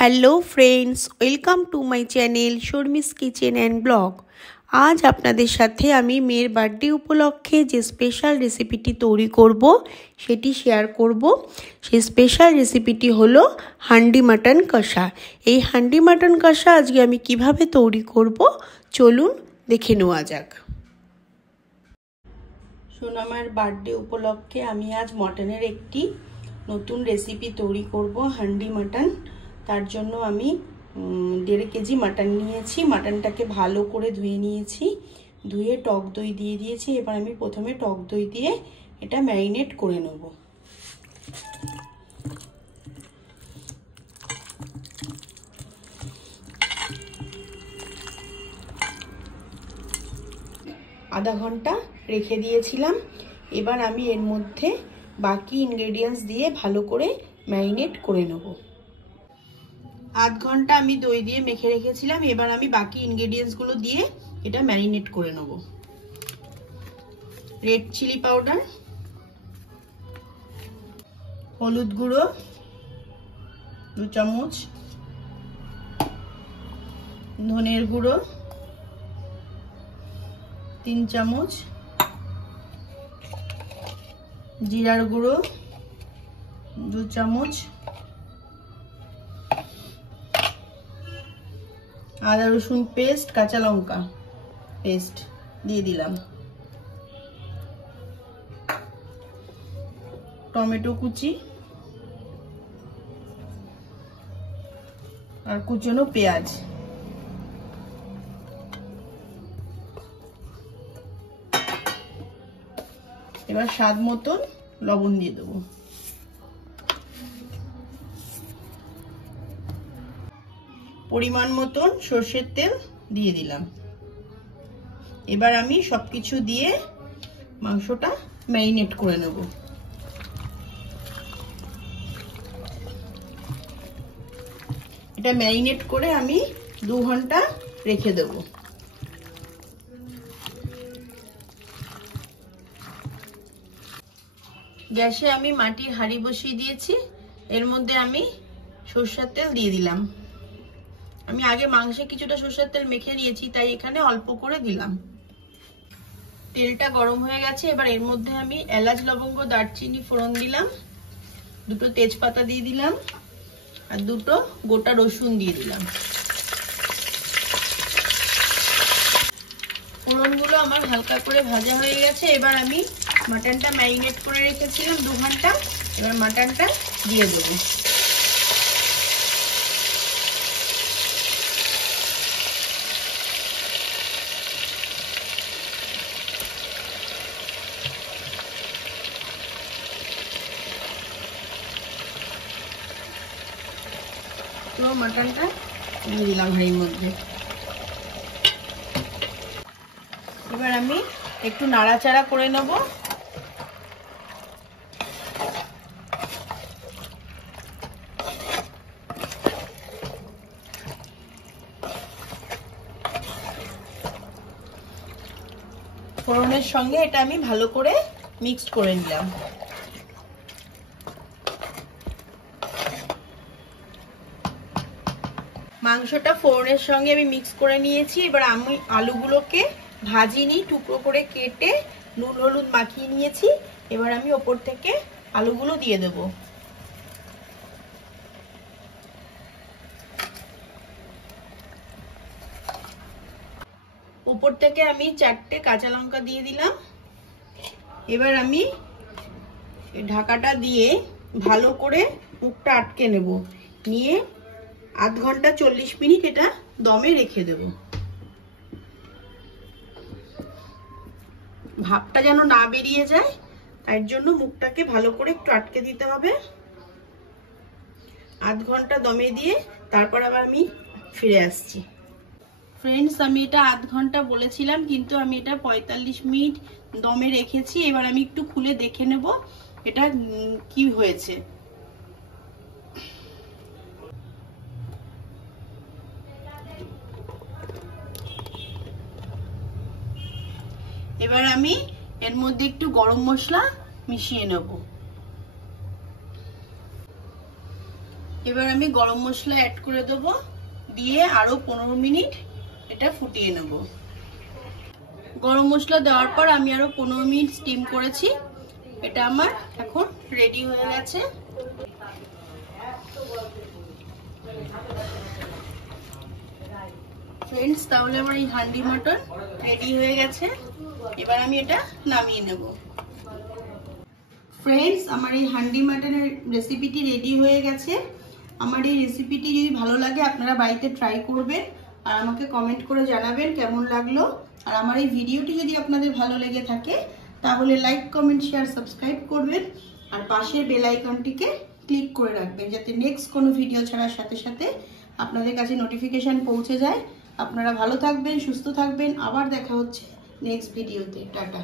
Hello friends, welcome to my channel Sharmi's kitchen and blog. আজ আপনাদের সাথে আমি মেয়ের বার্থডে উপলক্ষে যে স্পেশাল রেসিপিটি তৈরি করব সেটি শেয়ার করব। সেই স্পেশাল রেসিপিটি হলো হান্ডি মাটন কষা। এই হান্ডি মাটন কষা আজকে আমি কিভাবে তৈরি করব চলুন দেখে নেওয়া যাক। সোনামার বার্থডে উপলক্ষে আমি আজ মটনের একটি নতুন রেসিপি তৈরি করব, হান্ডি মাটন। তার জন্য আমি 1.5 কেজি মাটন নিয়েছি। মাটনটাকে ভালো করে ধুয়ে নিয়েছি, ধুয়ে টক দই দিয়ে দিয়েছি। এবার আমি প্রথমে টক দই দিয়ে এটা ম্যারিনেট করে নেব। আধা ঘন্টা রেখে দিয়েছিলাম। এবার আমি এর মধ্যে বাকি ইনগ্রেডিয়েন্টস দিয়ে ভালো করে ম্যারিনেট করে নেব। আধ ঘন্টা আমি দই দিয়ে মেখে রেখেছিলাম। এবার আমি বাকি ইনগ্রেডিয়েন্টসগুলো দিয়ে এটা ম্যারিনেট করে নেব। রেড চিলি পাউডার, হলুদ গুঁড়ো 2 চামচ, ধনের গুঁড়ো 3 চামচ, জিরার গুঁড়ো 2 চামচ, আদা রসুন পেস্ট, কাঁচা লঙ্কা পেস্ট দিয়ে দিলাম, টমেটো কুচি আর কুচনো পেঁয়াজ। এবার স্বাদ মতন লবণ দিয়ে দেবো। পরিমাণ মতন সর্ষের তেল দিয়ে দিলাম। এবার আমি সবকিছু দিয়ে মাংসটা ম্যারিনেট করে নেব। এটা ম্যারিনেট করে আমি 2 ঘন্টা রেখে দেব। গ্যাসে আমি মাটির হাঁড়ি বসিয়ে দিয়েছি। এর মধ্যে আমি সরষের তেল দিয়ে দিলাম। আমি আগে মাংসে কিছুটা সরষের তেল মেখে নিয়েছি, তাই এখানে অল্প করে দিলাম। তেলটা গরম হয়ে গেছে। এবার এর মধ্যে আমি এলাচ, লবঙ্গ, দারচিনি ফোড়ন দিলাম, 2টো তেজপাতা দিয়ে দিলাম আর 2টো গোটা রসুন দিয়ে দিলাম। ফোড়নগুলো আমার হালকা করে ভাজা হয়ে গেছে। এবার আমি মাটনটা ম্যারিনেট করে রেখেছিলাম 2 ঘন্টা। এবার মাটনটা দিয়ে দেবো। পুরো মাটনটা দিয়ে দিলাম হাঁড়ির মধ্যে। এবার আমি একটু নাড়াচাড়া করে নেব। ফোড়নের সঙ্গে এটা আমি ভালো করে মিক্সড করে নিলাম। মাংসটা ফোড়নের সঙ্গে আমি মিক্স করে নিয়েছি। এবার আমি আলুগুলোকে ভাজিনি, টুকরো করে কেটে নুন হলুদ মাখিয়ে নিয়েছি। এবার আমি ওপর থেকে আলুগুলো দিয়ে দেব। উপর থেকে আমি 4টে কাঁচা লঙ্কা দিয়ে দিলাম। এবার আমি ঢাকাটা দিয়ে ভালো করে মুখটা আটকে নেব। নিয়ে আধ ঘন্টা 40 মিনিট এটা দমে রেখে দেব। ভাপটা যেন না বেরিয়ে যায়, তার জন্য মুখটাকে ভালো করে একটু আটকে দিতে হবে। আধ ঘন্টা দমে দিয়ে তারপর আবার আমি ফিরে আসছি। ফ্রেন্ডস, আমি এটা আধ ঘন্টা বলেছিলাম, কিন্তু আমি এটা 45 মিনিট দমে রেখেছি। এবার আমি একটু খুলে দেখে নেব এটা কি হয়েছে। এবার আমি এর মধ্যে একটু গরম মশলা মিশিয়ে নেব। এবার আমি গরম মশলা অ্যাড করে দেবো, দিয়ে আরো 15 মিনিট এটা ফুটিয়ে নেব। গরম মশলা দেওয়ার পর আমি আরো 15 মিনিট স্টিম করেছি। এটা আমার এখন রেডি হয়ে গেছে। ফ্রেন্ডস, তাহলে আমার এই হান্ডি মটন রেডি হয়ে গেছে। এবার আমি এটা নামিয়ে নেব। ফ্রেন্ডস, আমার এই হান্ডি মাটনের রেসিপিটি রেডি হয়ে গেছে। আমার এই রেসিপিটি যদি ভালো লাগে আপনারা বাড়িতে ট্রাই করবেন আর আমাকে কমেন্ট করে জানাবেন কেমন লাগলো। আর আমার এই ভিডিওটি যদি আপনাদের ভালো লেগে থাকে তাহলে লাইক, কমেন্ট, শেয়ার, সাবস্ক্রাইব করবেন আর পাশের বেল আইকনটিকে ক্লিক করে রাখবেন যাতে নেক্সট কোনো ভিডিও ছাড়ার সাথে সাথে আপনাদের কাছে নোটিফিকেশন পৌঁছে যায়। আপনারা ভালো থাকবেন, সুস্থ থাকবেন। আবার দেখা হচ্ছে নেক্সট ভিডিওতে। টাটা।